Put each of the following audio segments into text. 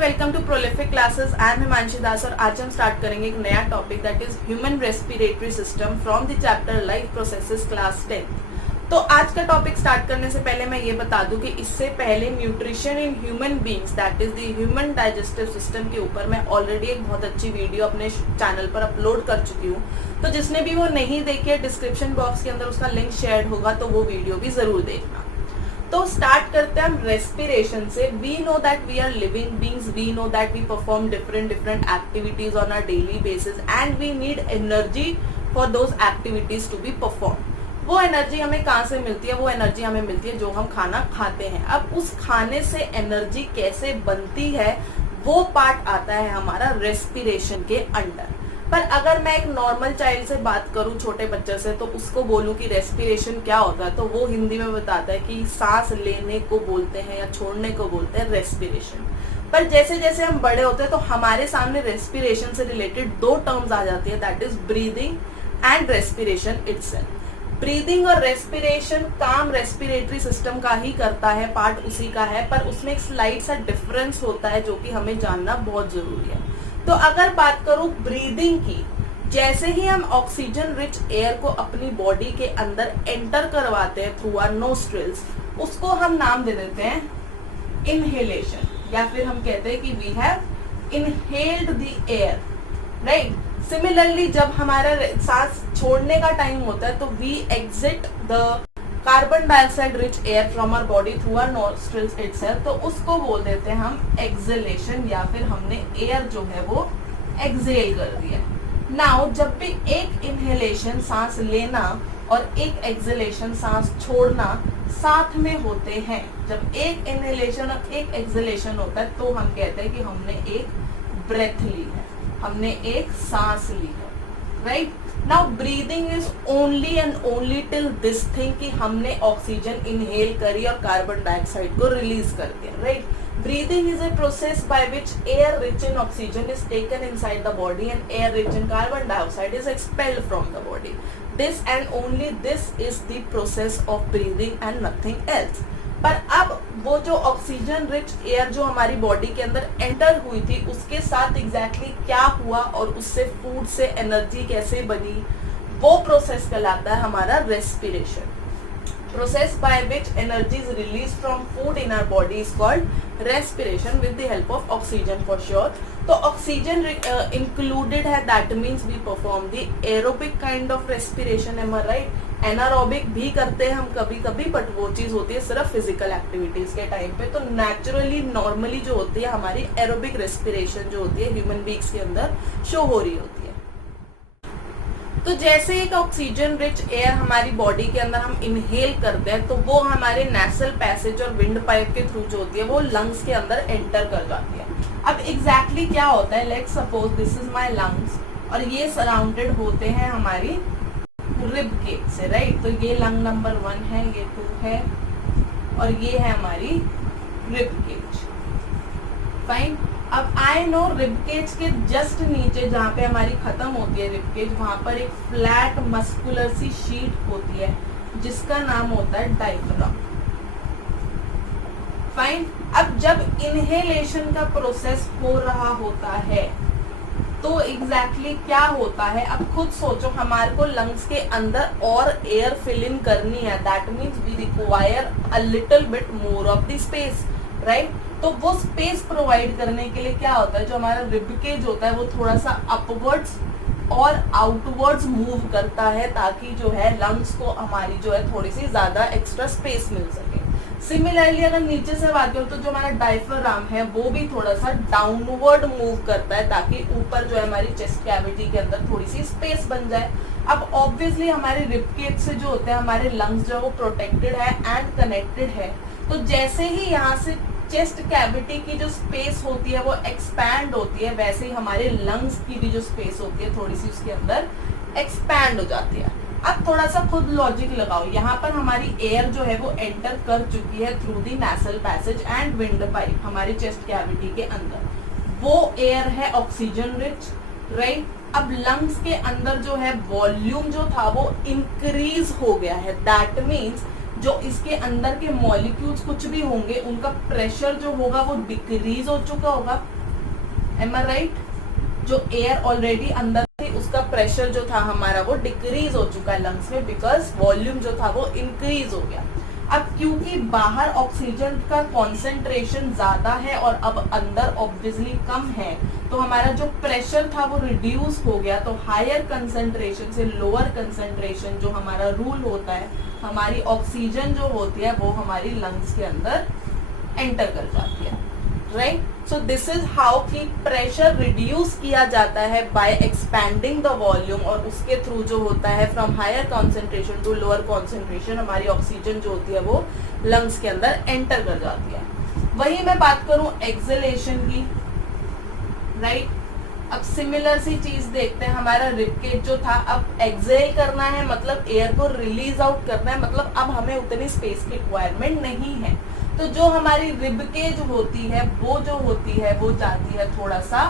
Welcome to Prolific Classes. I am Himanshi Das और आज हम स्टार्ट करेंगे एक नया topic that is human respiratory system from the chapter life processes class 10। तो आज का टॉपिक स्टार्ट करने से पहले मैं ये बता दूं कि इससे पहले nutrition in human beings that is the human digestive system के ऊपर मैं ऑलरेडी एक बहुत अच्छी वीडियो अपने चैनल पर अपलोड कर चुकी हूँ। तो जिसने भी वो नहीं देखी है, डिस्क्रिप्शन बॉक्स के अंदर उसका लिंक शेयर होगा, तो वो वीडियो भी जरूर देखना। तो स्टार्ट करते हैं हम रेस्पिरेशन से। We know that we are living beings, we know that we perform different activities on our daily basis and we need energy for those activities to be perform. वो energy हमें कहाँ से मिलती है? वो एनर्जी हमें मिलती है जो हम खाना खाते हैं। अब उस खाने से एनर्जी कैसे बनती है वो पार्ट आता है हमारा रेस्पिरेशन के अंडर। पर अगर मैं एक नॉर्मल चाइल्ड से बात करूं, छोटे बच्चे से, तो उसको बोलूं कि रेस्पिरेशन क्या होता है, तो वो हिंदी में बताता है कि सांस लेने को बोलते हैं या छोड़ने को बोलते हैं रेस्पिरेशन। पर जैसे जैसे हम बड़े होते हैं तो हमारे सामने रेस्पिरेशन से रिलेटेड दो टर्म्स आ जाती है, that is breathing and respiration itself. Breathing और रेस्पिरेशन काम रेस्पिरेटरी सिस्टम का ही करता है, पार्ट उसी का है, पर उसमें एक स्लाइट सा डिफरेंस होता है जो कि हमें जानना बहुत जरूरी है। तो अगर बात करूं ब्रीदिंग की, जैसे ही हम ऑक्सीजन रिच एयर को अपनी बॉडी के अंदर एंटर करवाते हैं थ्रू आवर नोस्ट्रिल्स, उसको हम नाम दे देते हैं इनहेलेशन, या फिर हम कहते हैं कि we have inhaled the air, right. Similarly जब हमारा सांस छोड़ने का टाइम होता है तो we exit the carbon dioxide rich air from our body through our nostrils itself, तो उसको बोल देते हैं हम एक्सहेलेशन, या फिर हमने एयर जो है वो एक्सहेल कर दिया। नाउ जब भी एक इनहेलेशन सांस लेना और एक एक्सहेलेशन सांस छोड़ना साथ में होते हैं, जब एक इनहेलेशन और एक एक्सहेलेशन होता है तो हम कहते हैं कि हमने एक ब्रेथ ली है, हमने एक सांस ली है, right. Now breathing is only and only till this thing कि हमने ऑक्सीजन इनहेल करी और कार्बन डाइऑक्साइड को रिलीज कर दिया, right. Breathing is a process by which air rich in oxygen is taken inside the body and air rich in carbon dioxide is expelled from the body. This and only this is the process of breathing and nothing else. पर अब वो जो oxygen rich air जो हमारी body के अंदर enter हुई थी उसके साथ एग्जैक्टली क्या हुआ और उससे फूड से एनर्जी कैसे बनी, वो प्रोसेस कहलाता है हमारा respiration. Process by which energy is released from food in our body is called respiration with the help of oxygen for sure. तो oxygen included है, that means we perform the aerobic kind of respiration, am I right? Anaerobic भी करते हैं हम कभी कभी, but वो चीज होती है सिर्फ फिजिकल एक्टिविटीज के टाइम पे। तो नेचुरली नॉर्मली जो होती है हमारी एरोबिक रेस्पिरेशन जो होती है ह्यूमन बींग्स के अंदर शो हो रही होती है। तो जैसे एक ऑक्सीजन रिच एयर हमारी बॉडी के अंदर हम इनहेल करते हैं तो वो हमारे नेसल पैसेज और विंड पाइप के थ्रू जो होती है वो लंग्स के अंदर एंटर कर जाती है। अब एग्जैक्टली क्या होता है, let's suppose this is my lungs और ये सराउंडेड होते हैं हमारी रिब केज से, राइट। तो ये लंग नंबर 1 है, ये 2 है और ये है हमारी रिब केज, फाइन। अब आई नो रिब केज के जस्ट नीचे जहाँ पे हमारी खत्म होती है रिब केज, वहां पर एक फ्लैट मस्कुलर सी शीट होती है जिसका नाम होता है डायफ्राम, फाइन। अब जब इनहेलेशन का प्रोसेस हो रहा होता है तो एग्जैक्टली क्या होता है, अब खुद सोचो, हमारे को लंग्स के अंदर और एयर फिल इन करनी है, that means we require a little bit more of the space, right. तो वो स्पेस प्रोवाइड करने के लिए क्या होता है, जो हमारा रिब केज होता है वो थोड़ा सा अपवर्ड्स और आउटवर्ड्स मूव करता है ताकि जो है लंग्स को हमारी जो है थोड़ी सी ज्यादा एक्स्ट्रा स्पेस मिल सके। सिमिलरली अगर नीचे से बात करूं तो जो हमारा डायफ्राम है वो भी थोड़ा सा डाउनवर्ड मूव करता है ताकि ऊपर जो है हमारी चेस्ट कैविटी के अंदर थोड़ी सी स्पेस बन जाए। अब ऑब्वियसली हमारे रिब केज से जो होते हैं हमारे लंग्स जो है वो प्रोटेक्टेड है एंड कनेक्टेड है। तो जैसे ही यहाँ से चेस्ट कैविटी की जो स्पेस होती है वो एक्सपैंड होती है, वैसे ही हमारे लंग्स की भी जो स्पेस होती है थोड़ी सी उसके अंदर एक्सपैंड हो जाती है। अब थोड़ा सा खुद लॉजिक लगाओ, यहाँ पर हमारी एयर जो है वो एंटर कर चुकी है through the nasal passage and wind pipe हमारी चेस्ट कैविटी के अंदर, वो एयर है ऑक्सीजन रिच, राइट। अब लंग्स के अंदर जो है वॉल्यूम जो था वो इंक्रीज हो गया है, दैट मीन्स जो इसके अंदर के मॉलिक्यूल्स कुछ भी होंगे उनका प्रेशर जो होगा वो डिक्रीज हो चुका होगा। एम आई राइट? जो एयर ऑलरेडी अंदर थी उसका प्रेशर जो था हमारा वो डिक्रीज हो चुका है लंग्स में, बिकॉज वॉल्यूम जो था वो इंक्रीज हो गया। अब क्योंकि बाहर ऑक्सीजन का कॉन्सेंट्रेशन ज्यादा है और अब अंदर ऑब्वियसली कम है, तो हमारा जो प्रेशर था वो रिड्यूस हो गया। तो हायर कंसेंट्रेशन से लोअर कंसेंट्रेशन जो हमारा रूल होता है, हमारी ऑक्सीजन जो होती है वो हमारी लंग्स के अंदर एंटर कर जाती है, right? So this is how कि प्रेशर रिड्यूस किया जाता है बाय एक्सपैंडिंग द वॉल्यूम, और उसके थ्रू जो होता है from higher concentration to lower concentration हमारी ऑक्सीजन जो होती है वो लंग्स के अंदर एंटर कर जाती है। वही मैं बात करूं एक्सहेलेशन की, राइट? अब सिमिलर सी चीज देखते हैं, हमारा रिबकेज जो था अब एक्सहेल करना है, मतलब एयर को रिलीज आउट करना है, मतलब अब हमें उतनी स्पेस की रिक्वायरमेंट नहीं है। तो जो हमारी रिबकेज होती है वो जो होती है वो जाती है थोड़ा सा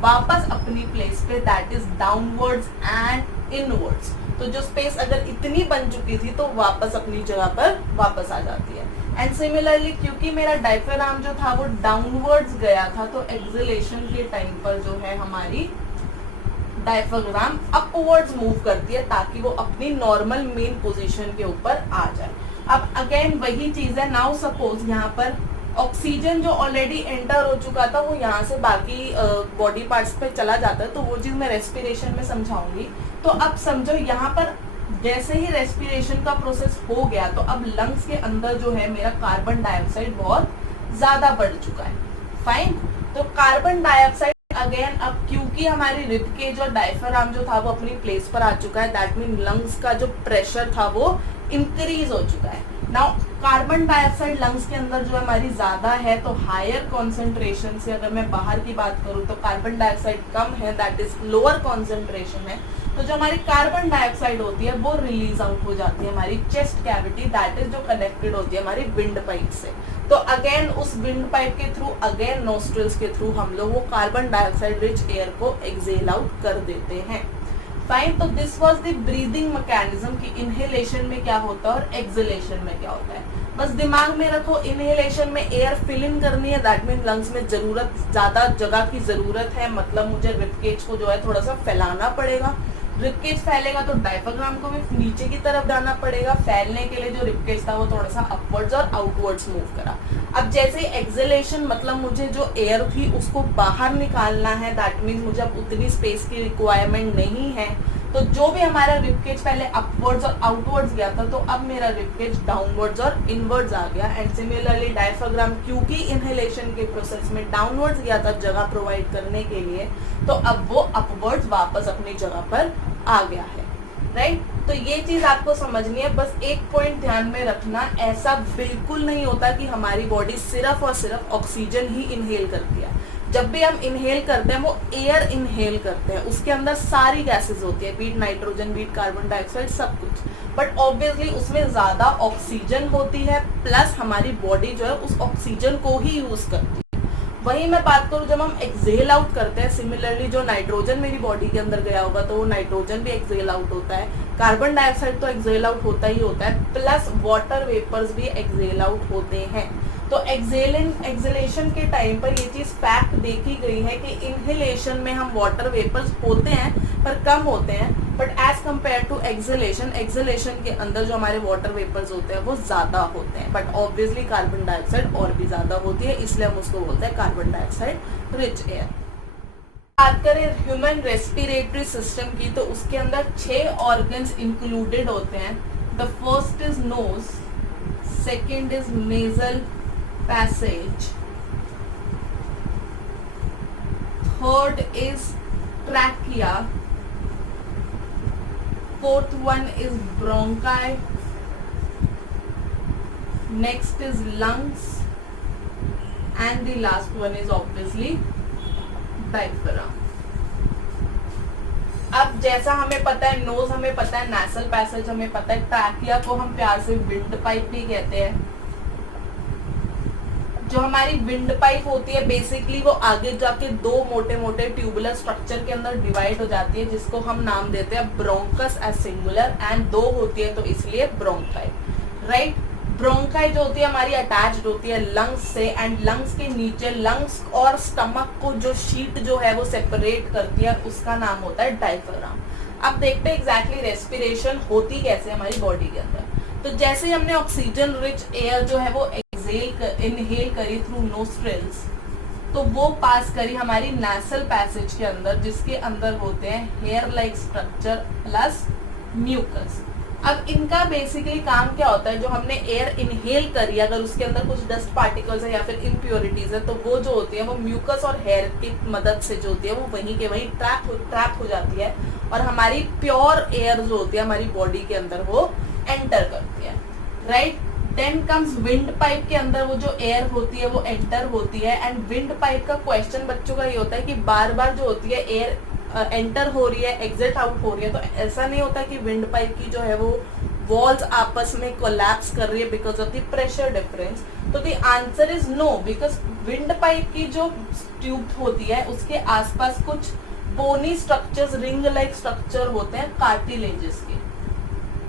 वापस अपनी प्लेस पे, that is downwards and inwards. तो जो स्पेस अगर इतनी बन चुकी थी तो वापस अपनी जगह पर वापस आ जाती है। एंड सिमिलरली क्योंकि मेरा डायफ्राम जो था वो डाउनवर्ड्स गया था, तो एक्सहेलेशन के टाइम पर जो है हमारी डायफ्राम अपवर्ड्स मूव करती है ताकि वो अपनी नॉर्मल मेन पोजीशन के ऊपर आ जाए। अब अगेन वही चीज है, नाउ सपोज यहाँ पर ऑक्सीजन जो ऑलरेडी एंटर हो चुका था वो यहाँ से बाकी बॉडी पार्ट्स पे चला जाता है, तो वो चीज मैं रेस्पिरेशन में समझाऊंगी। तो अब समझो यहाँ पर जैसे ही रेस्पिरेशन का प्रोसेस हो गया तो अब लंग्स के अंदर जो है मेरा कार्बन डाइऑक्साइड बहुत ज्यादा बढ़ चुका है, फाइन। तो कार्बन डाइऑक्साइड अगेन अब क्योंकि हमारी रिबकेज और डायफ्राम जो था वो अपनी प्लेस पर आ चुका है, दैट मीन लंग्स का जो प्रेशर था वो इंक्रीज हो चुका है। नाउ कार्बन डाइऑक्साइड लंग्स के अंदर जो हमारी ज्यादा है, तो हायर कॉन्सेंट्रेशन से अगर मैं बाहर की बात करूं तो कार्बन डाइऑक्साइड कम है, दैट इज लोअर कॉन्सेंट्रेशन है। तो जो हमारी कार्बन डाइऑक्साइड होती है वो रिलीज आउट हो जाती है हमारी चेस्ट कैविटी, दैट इज जो कनेक्टेड होती है हमारी विंड पाइप से। तो अगेन उस विंड पाइप के थ्रू, अगेन नोस्ट्रिल्स के थ्रू हम लोग वो कार्बन डाइऑक्साइड रिच एयर को एक्सहेल आउट कर देते हैं, फाइन। तो this was the breathing mechanism कि इनहेलेशन में क्या होता है और एक्सहेलेशन में क्या होता है। बस दिमाग में रखो, इनहेलेशन में एयर फिल इन करनी है, दैट मीन लंग्स में जरूरत ज्यादा जगह की जरूरत है, मतलब मुझे रिबकेज को जो है थोड़ा सा फैलाना पड़ेगा। रिबकेज फैलेगा तो डायफ्राम को भी नीचे की तरफ जाना पड़ेगा, फैलने के लिए जो रिबकेज था वो थोड़ा सा अपवर्ड्स और आउटवर्ड्स मूव करा। अब जैसे एक्सहेलेशन मतलब मुझे जो एयर थी उसको बाहर निकालना है, दैट मीन्स मुझे अब उतनी स्पेस की रिक्वायरमेंट नहीं है, तो जो भी हमारा रिबकेज पहले अपवर्ड्स और आउटवर्ड्स गया था, तो अब मेरा रिबकेज डाउनवर्ड्स और इनवर्ड्स आ गया। एंड सिमिलरली डायफ्राम क्योंकि इनहेलेशन के प्रोसेस में डाउनवर्ड्स गया था जगह प्रोवाइड करने के लिए, तो अब वो अपवर्ड्स वापस अपनी जगह पर आ गया है, राइट? तो ये चीज आपको समझनी है। बस एक पॉइंट ध्यान में रखना, ऐसा बिल्कुल नहीं होता कि हमारी बॉडी सिर्फ और सिर्फ ऑक्सीजन ही इनहेल करती है। जब भी हम इनहेल करते हैं वो एयर इनहेल करते हैं, उसके अंदर सारी गैसेस होती है, be it nitrogen, be it carbon dioxide, सब कुछ, बट ऑब्वियसली उसमें ज्यादा ऑक्सीजन होती है, प्लस हमारी बॉडी जो है उस ऑक्सीजन को ही यूज करती है। वही मैं बात करूं जब हम एक्सहेल आउट करते हैं, सिमिलरली जो नाइट्रोजन मेरी बॉडी के अंदर गया होगा तो वो नाइट्रोजन भी एक्सहेल आउट होता है, कार्बन डाइऑक्साइड तो एक्सहेल आउट होता ही होता है, प्लस वाटर वेपर्स भी एक्सहेल आउट होते हैं। तो एक्सहेलेशन के टाइम पर ये चीज फैक्ट देखी गई है कि इनहेलेशन में हम वाटर वेपर्स होते हैं पर कम होते हैं, but as compare to exhalation के अंदर जो हमारे वाटर वेपर्स होते हैं वो ज्यादा होते हैं, बट ऑब्वियसली कार्बन डाइऑक्साइड और भी ज्यादा होती है, इसलिए हम उसको बोलते हैं कार्बन डाइऑक्साइड रिच एयर। बात करें ह्यूमन रेस्पिरेटरी सिस्टम की, तो उसके अंदर 6 ऑर्गन्स इंक्लूडेड होते हैं। The first is nose, second is nasal passage, third is trachea, fourth one is bronchi, next is lungs, and the last one is obviously diaphragm. अब जैसा हमें पता है नोज हमें पता है, नेसल पैसेज हमें पता है, ट्रैकिया को हम प्यार से विंड पाइप भी कहते हैं। जो हमारी विंड पाइप होती है बेसिकली वो आगे जाके 2 मोटे मोटे ट्यूबुलर स्ट्रक्चर के अंदर डिवाइड हो जाती है, जिसको हम नाम देते हैं ब्रोंकस एज सिंगुलर, एंड 2 होती है तो इसलिए ब्रोंकाई, राइट? ब्रोंकाई जो होती है हमारी अटैच्ड होती है लंग्स से, एंड लंग्स के नीचे लंग्स और स्टमक को जो शीट जो है वो सेपरेट करती है, उसका नाम होता है डायफ्राम। अब देखते हैं एग्जैक्टली रेस्पिरेशन होती कैसे हमारी बॉडी के अंदर। तो जैसे हमने ऑक्सीजन रिच एयर जो है वो इनहेल करी थ्रू नोस्ट्रिल्स, तो वो पास करी हमारी नेसल पैसेज के अंदर, जिसके अंदर होते हैं hair like structure plus mucus. अब इनका बेसिकली काम क्या होता है, जो हमने एयर इनहेल करी अगर उसके अंदर कुछ डस्ट पार्टिकल्स है या फिर इम्प्योरिटीज है, तो वो जो होती है वो म्यूकस और हेयर की मदद से जो होती है वो वहीं के वहीं ट्रैप हो जाती है, और हमारी प्योर एयर जो होती है हमारी बॉडी के अंदर वो एंटर करती है, right. Then comes windpipe के अंदर वो जो एयर होती है वो एंटर होती है, एंड विंड पाइप का क्वेश्चन बच्चों का ये होता है कि बार बार जो होती है एयर एंटर हो रही है एग्जिट आउट हो रही है, तो ऐसा नहीं होता कि विंड पाइप की जो है वो वॉल्स आपस में कोलैप्स कर रही है because of the pressure difference. तो the answer is no, because wind pipe की जो ट्यूब होती है उसके आसपास कुछ bony structures, ring like structure होते हैं कार्टिलेजेस के।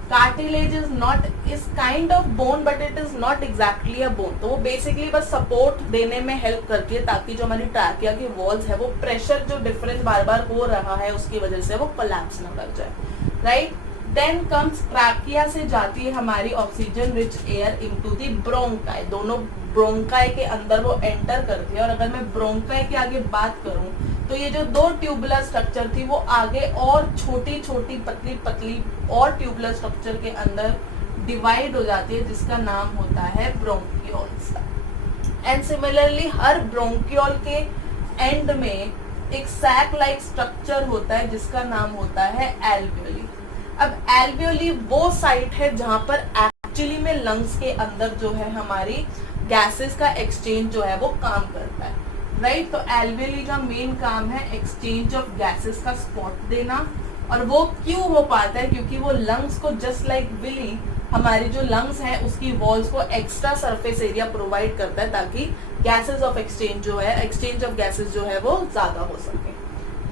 Cartilage is not is kind of bone but it is not exactly a bone. तो वो बेसिकली बस सपोर्ट देने में हेल्प करती है ताकि जो हमारी ट्रैकिया की वॉल्स है वो प्रेशर जो डिफरेंस बार बार हो रहा है उसकी वजह से वो कोलैप्स ना कर जाए, राइट। देन कम्स ट्रैकिया से जाती है हमारी oxygen rich air into the bronchi, दोनों ब्रोंकाई के अंदर वो एंटर करती है। और अगर मैं ब्रोंकाई के आगे बात करूं तो ये जो दो ट्यूबुलर स्ट्रक्चर थी वो आगे और छोटी छोटी पतली पतली और ट्यूबुलर स्ट्रक्चर के अंदर डिवाइड हो जाती है, जिसका नाम होता है bronchioles. And similarly her bronchiole के एंड में एक सैक लाइक स्ट्रक्चर होता है जिसका नाम होता है एल्वियोली। अब एल्वियोली वो साइट है जहां पर एक्चुअली में लंग्स के अंदर जो है हमारी गैसेस का एक्सचेंज जो है वो काम करता है, राइट। तो एल्वियोली का मेन काम है एक्सचेंज ऑफ गैसेस का स्पॉट देना, और वो क्यों हो पाता है, क्योंकि वो लंग्स को जस्ट लाइक विली हमारी जो लंग्स है उसकी वॉल्स को एक्स्ट्रा सरफेस एरिया प्रोवाइड करता है ताकि गैसेस ऑफ एक्सचेंज जो है एक्सचेंज ऑफ गैसेस जो है वो ज्यादा हो सके,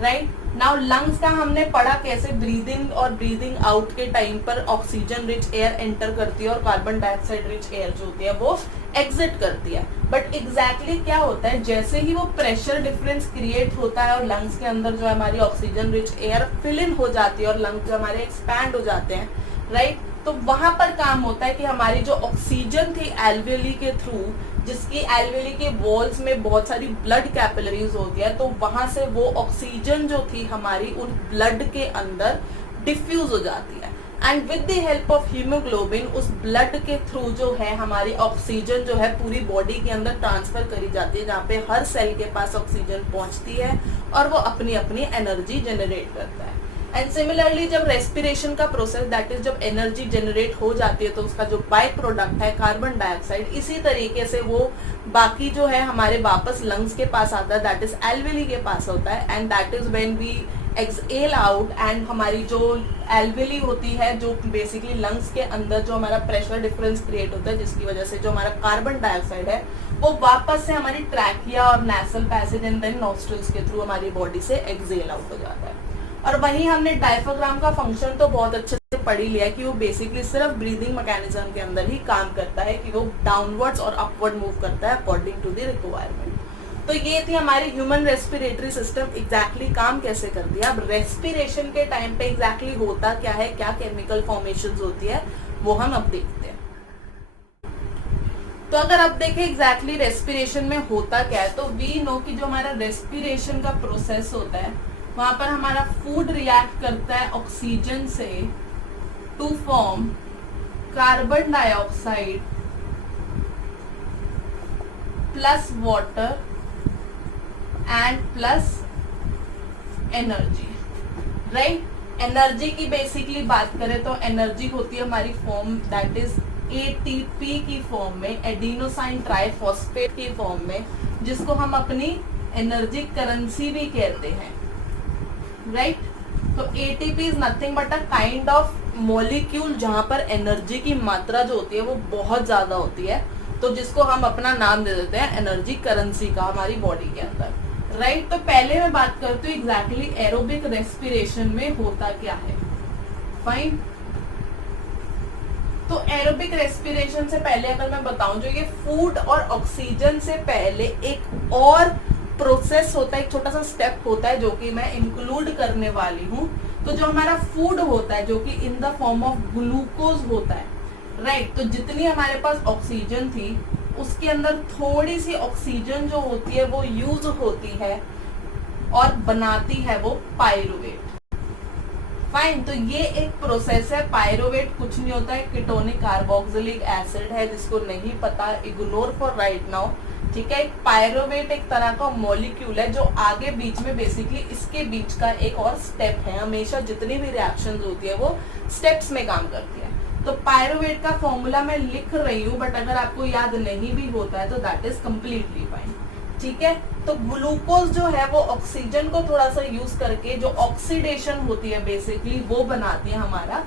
राइट। नाउ लंग्स का हमने पढ़ा कैसे ब्रीदिंग और ब्रीदिंग आउट के टाइम पर ऑक्सीजन रिच एयर एंटर करती है और कार्बन डाइऑक्साइड रिच एयर जो होती है वो एग्जिट करती है। बट एग्जैक्टली क्या होता है, जैसे ही वो प्रेशर डिफरेंस क्रिएट होता है और लंग्स के अंदर जो है हमारी oxygen rich air fill in हो जाती है और लंग्स जो हमारे एक्सपैंड हो जाते हैं, राइट। तो वहां पर काम होता है कि हमारी जो ऑक्सीजन थी एल्वियोली के थ्रू, जिसकी एल्वियोली के वॉल्स में बहुत सारी ब्लड कैपिलरीज होती है, तो वहां से वो ऑक्सीजन जो थी हमारी उन ब्लड के अंदर डिफ्यूज हो जाती है, and with the help of haemoglobin उस ब्लड के थ्रू जो है हमारी ऑक्सीजन जो है पूरी बॉडी के अंदर ट्रांसफर करी जाती है, जहाँ पे हर सेल के पास ऑक्सीजन पहुंचती है और वो अपनी अपनी एनर्जी जनरेट करता है। एंड सिमिलरली जब रेस्पिरेशन का प्रोसेस दैट इज जब एनर्जी जनरेट हो जाती है तो उसका जो बाय प्रोडक्ट है कार्बन डाइऑक्साइड, इसी तरीके से वो बाकी जो है हमारे वापस लंग्स के पास आता है, दैट इज एल्वियोली के पास होता है, and that is when we exhale out, and हमारी जो एल्वियोली होती है जो बेसिकली लंग्स के अंदर जो हमारा प्रेशर डिफरेंस क्रिएट होता है जिसकी वजह से जो हमारा कार्बन डाइऑक्साइड है वो वापस से हमारी ट्रैकिया और nasal passage and then nostrils के थ्रू हमारी बॉडी से एक्सहेल आउट हो जाता है। और वहीं हमने डायफ्राम का फंक्शन तो बहुत अच्छे से पढ़ ही लिया कि वो बेसिकली सिर्फ ब्रीदिंग मैकेनिज्म के अंदर ही काम करता है कि वो डाउनवर्ड्स और अपवर्ड मूव करता है अकॉर्डिंग टू द रिक्वायरमेंट। तो ये थी हमारी ह्यूमन रेस्पिरेटरी सिस्टम एग्जैक्टली काम कैसे करती है। अब रेस्पिरेशन के टाइम पे एग्जैक्टली होता क्या है, क्या केमिकल फॉर्मेशन होती है, वो हम अब देखते हैं। तो अगर अब देखें एग्जैक्टली रेस्पिरेशन में होता क्या है, तो वी नो कि जो हमारा रेस्पिरेशन का प्रोसेस होता है वहां पर हमारा फूड रिएक्ट करता है ऑक्सीजन से to form carbon dioxide plus water and plus energy, right. Energy की बेसिकली बात करें तो एनर्जी होती है हमारी फॉर्म दैट इज एटीपी की फॉर्म में, एडिनोसाइन ट्राइफॉस्फेट की फॉर्म में, जिसको हम अपनी एनर्जी करेंसी भी कहते हैं, राइट। तो ATP is nothing but a kind of molecule जहां पर एनर्जी की मात्रा जो होती है वो बहुत ज्यादा होती है, तो जिसको हम अपना नाम दे देते हैं एनर्जी करेंसी का हमारी बॉडी के अंदर, राइट। तो पहले मैं बात करती हूँ एग्जैक्टली एरोबिक रेस्पिरेशन में होता क्या है, फाइन। तो एरोबिक रेस्पिरेशन से पहले अगर मैं बताऊं, जो ये फूड और ऑक्सीजन से पहले एक और प्रोसेस होता है, एक छोटा सा स्टेप होता है जो कि मैं इंक्लूड करने वाली हूँ। तो जो हमारा फूड होता है जो कि in the form of glucose होता है, राइट। तो जितनी हमारे पास ऑक्सीजन थी उसके अंदर थोड़ी सी ऑक्सीजन जो होती है वो यूज होती है और बनाती है वो पायरुवेट। फाइन, तो ये एक प्रोसेस है। पायरुवेट कुछ नहीं होता है, कीटोनिक कार्बोक्सिलिक एसिड है, जिसको नहीं पता इग्नोर फॉर राइट नाउ, ठीक है। पायरुवेट एक तरह का मॉलिक्यूल है जो आगे बीच में बेसिकली इसके बीच का एक और स्टेप है। हमेशा जितनी भी रिएक्शंस होती है वो स्टेप्स में काम करती है। तो पायरुवेट का फॉर्मूला मैं लिख रही हूँ, बट अगर आपको याद नहीं भी होता है तो दैट इज कम्प्लीटली फाइन, ठीक है। तो ग्लूकोज जो है वो ऑक्सीजन को थोड़ा सा यूज करके जो ऑक्सीडेशन होती है बेसिकली वो बनाती है हमारा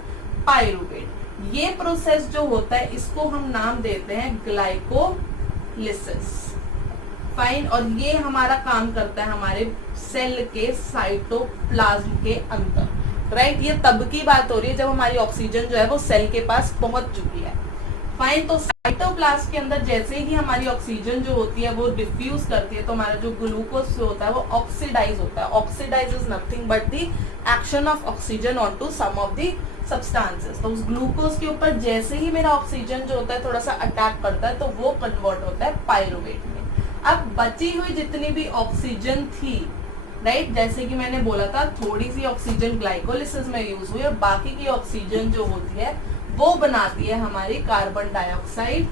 पायरुवेट। ये प्रोसेस जो होता है इसको हम नाम देते हैं ग्लाइकोलिसिस, फाइन। और ये हमारा काम करता है हमारे सेल के साइटोप्लाज्म के अंदर, राइट। ये तब की बात हो रही है जब हमारी ऑक्सीजन जो है वो सेल के पास पहुंच चुकी है, फाइन। तो साइटोप्लाज्म के अंदर जैसे ही हमारी ऑक्सीजन जो होती है वो डिफ्यूज करती है तो हमारा जो ग्लूकोज जो होता है वो ऑक्सीडाइज होता है। Oxidise is nothing but the action of oxygen on to some of the substances. तो उस ग्लूकोज के ऊपर जैसे ही मेरा ऑक्सीजन जो होता है थोड़ा सा अटैक करता है तो वो कन्वर्ट होता है पायरुवेट में। अब बची हुई जितनी भी ऑक्सीजन थी, राइट, जैसे कि मैंने बोला था थोड़ी सी ऑक्सीजन ग्लाइकोलिसिस में यूज हुई और बाकी की ऑक्सीजन जो होती है वो बनाती है हमारी carbon dioxide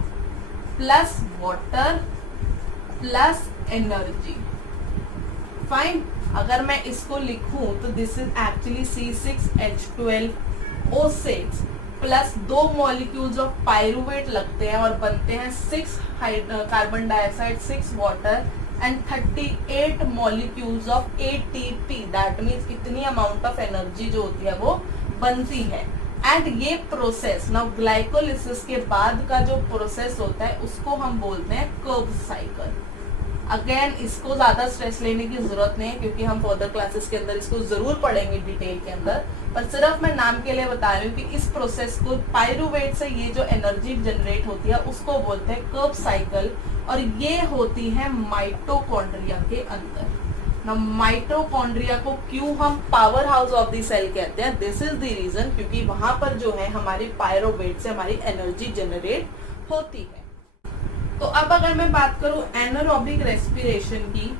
plus water plus energy, fine. अगर मैं इसको लिखूं तो this is actually C6H12O6 plus 2 molecules of pyruvate लगते हैं और बनते हैं 6 carbon dioxide, 6 water and 38 molecules of ATP। That means इतनी अमाउंट ऑफ एनर्जी जो होती है वो बनती है। एंड ये प्रोसेस नाउ ग्लाइकोलिसिस के बाद का जो प्रोसेस होता है उसको हम बोलते हैं कर्ब साइकिल। अगेन इसको ज्यादा स्ट्रेस लेने की जरूरत नहीं है क्योंकि हम फर्दर क्लासेस के अंदर इसको जरूर पढ़ेंगे डिटेल के अंदर, पर सिर्फ मैं नाम के लिए बता रही हूँ कि इस प्रोसेस को पायरुवेट से ये जो एनर्जी जनरेट होती है उसको बोलते हैं कर्ब साइकिल और ये होती है माइटोकॉन्ड्रिया के अंदर। ना माइटोकॉन्ड्रिया को क्यों हम powerhouse of the cell कहते हैं, दिस इज द रीजन, क्योंकि वहां पर जो है हमारी पायरुवेट से हमारी एनर्जी जनरेट होती है। तो अब अगर मैं बात करूं एनारोबिक रेस्पिरेशन की,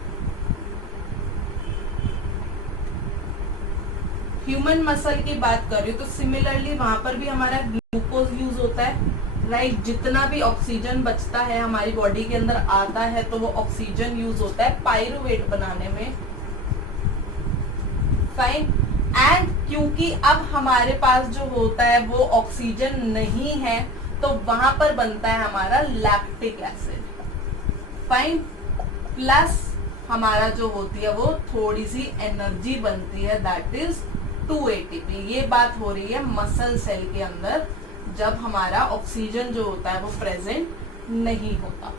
ह्यूमन मसल की बात कर रही हूँ तो सिमिलरली वहां पर भी हमारा ग्लूकोज यूज होता है, राइट। जितना भी ऑक्सीजन बचता है हमारी बॉडी के अंदर आता है तो वो ऑक्सीजन यूज होता है पायरुवेट बनाने में, फाइन। एंड क्योंकि अब हमारे पास जो होता है वो ऑक्सीजन नहीं है तो वहां पर बनता है हमारा लैक्टिक एसिड, फाइन। प्लस हमारा जो होती है वो थोड़ी सी एनर्जी बनती है, दैट इज 2 ATP। ये बात हो रही है मसल सेल के अंदर जब हमारा ऑक्सीजन जो होता है वो प्रेजेंट नहीं होता,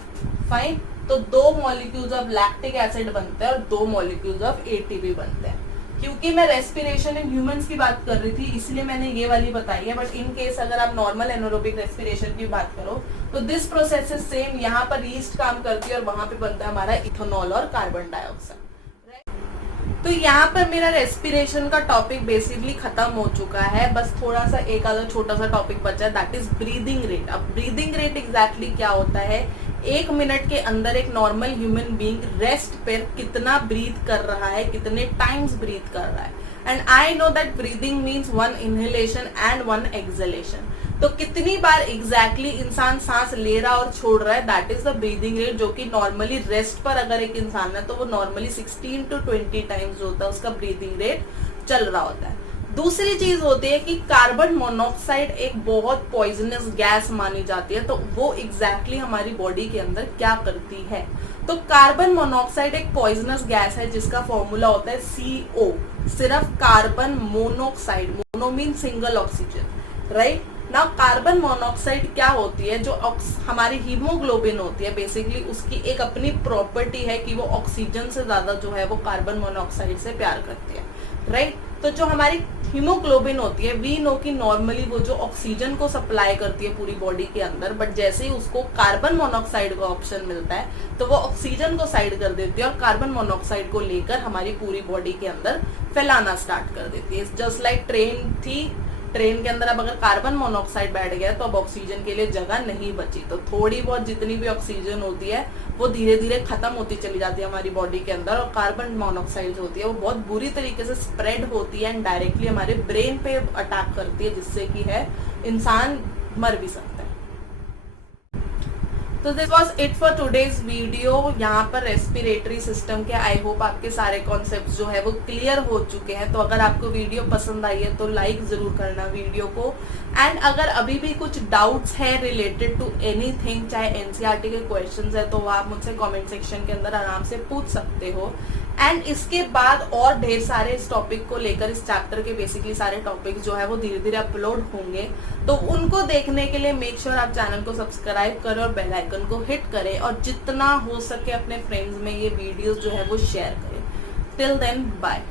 फाइन। तो 2 मॉलिक्यूल्स ऑफ लैक्टिक एसिड बनते हैं और 2 मॉलिक्यूल्स ऑफ ATP बनते हैं। क्योंकि मैं रेस्पिरेशन इन ह्यूमंस की बात कर रही थी इसलिए मैंने ये वाली बताई है, बट इन केस अगर आप नॉर्मल एनारोबिक रेस्पिरेशन की बात करो तो दिस प्रोसेस इज सेम। यहाँ पर ईस्ट काम करती है और वहां पे बनता है हमारा इथेनॉल और कार्बन डाइऑक्साइड। तो यहाँ पर मेरा रेस्पिरेशन का टॉपिक बेसिकली खत्म हो चुका है, बस थोड़ा सा एक आधा छोटा सा टॉपिक बचा है, दैट इज ब्रीदिंग रेट। अब ब्रीदिंग रेट एग्जैक्टली क्या होता है, 1 मिनट के अंदर एक नॉर्मल ह्यूमन बीइंग रेस्ट पर कितना ब्रीथ कर रहा है, कितने टाइम्स ब्रीथ कर रहा है। And I know that breathing means 1 inhalation and 1 exhalation. तो कितनी बार एग्जैक्टली इंसान सांस ले रहा और छोड़ रहा है, that is the breathing rate, जो कि नॉर्मली रेस्ट पर अगर एक इंसान है तो वो नॉर्मली 16 to 20 टाइम्स जो होता है उसका ब्रीदिंग रेट चल रहा होता है। दूसरी चीज होती है कि कार्बन मोनोऑक्साइड एक बहुत पॉइजनस गैस मानी जाती है, तो वो एग्जैक्टली हमारी बॉडी के अंदर क्या करती है। तो कार्बन मोनोऑक्साइड एक पॉइजनस गैस है जिसका फॉर्मूला होता है CO, सिर्फ carbon monoxide, mono mean single oxygen, right. ना कार्बन मोनोऑक्साइड क्या होती है, जो हमारी हीमोग्लोबिन होती है बेसिकली उसकी एक अपनी प्रॉपर्टी है कि वो ऑक्सीजन से ज्यादा जो है वो कार्बन मोनोऑक्साइड से प्यार करती है, राइट। तो जो हमारी हीमोग्लोबिन होती है, वी नो कि नॉर्मली वो जो ऑक्सीजन को सप्लाई करती है पूरी बॉडी के अंदर, बट जैसे ही उसको कार्बन मोनोऑक्साइड का ऑप्शन मिलता है तो वो ऑक्सीजन को साइड कर देती है और कार्बन मोनोऑक्साइड को लेकर हमारी पूरी बॉडी के अंदर फैलाना स्टार्ट कर देती है। जस्ट लाइक ट्रेन थी, ट्रेन के अंदर अब अगर कार्बन मोनोऑक्साइड बैठ गया तो अब ऑक्सीजन के लिए जगह नहीं बची, तो थोड़ी बहुत जितनी भी ऑक्सीजन होती है वो धीरे धीरे खत्म होती चली जाती है हमारी बॉडी के अंदर, और कार्बन मोनोऑक्साइड होती है वो बहुत बुरी तरीके से स्प्रेड होती है एंड डायरेक्टली हमारे ब्रेन पे अटैक करती है, जिससे कि है इंसान मर भी सकता है। तो this was it for today's video. यहाँ पर रेस्पिरेटरी सिस्टम के आई होप आपके सारे कॉन्सेप्ट जो है वो क्लियर हो चुके हैं। तो अगर आपको वीडियो पसंद आई है तो लाइक जरूर करना वीडियो को, एंड अगर अभी भी कुछ डाउट्स है रिलेटेड टू एनीथिंग, चाहे एनसीईआरटी के क्वेश्चंस है, तो वो आप मुझसे कमेंट सेक्शन के अंदर आराम से पूछ सकते हो। एंड इसके बाद और ढेर सारे इस टॉपिक को लेकर, इस चैप्टर के बेसिकली सारे टॉपिक जो है वो धीरे धीरे अपलोड होंगे, तो उनको देखने के लिए मेक श्योर आप चैनल को सब्सक्राइब करें और बेल आइकन को हिट करें, और जितना हो सके अपने फ्रेंड्स में ये वीडियोस जो है वो शेयर करें। Till then bye.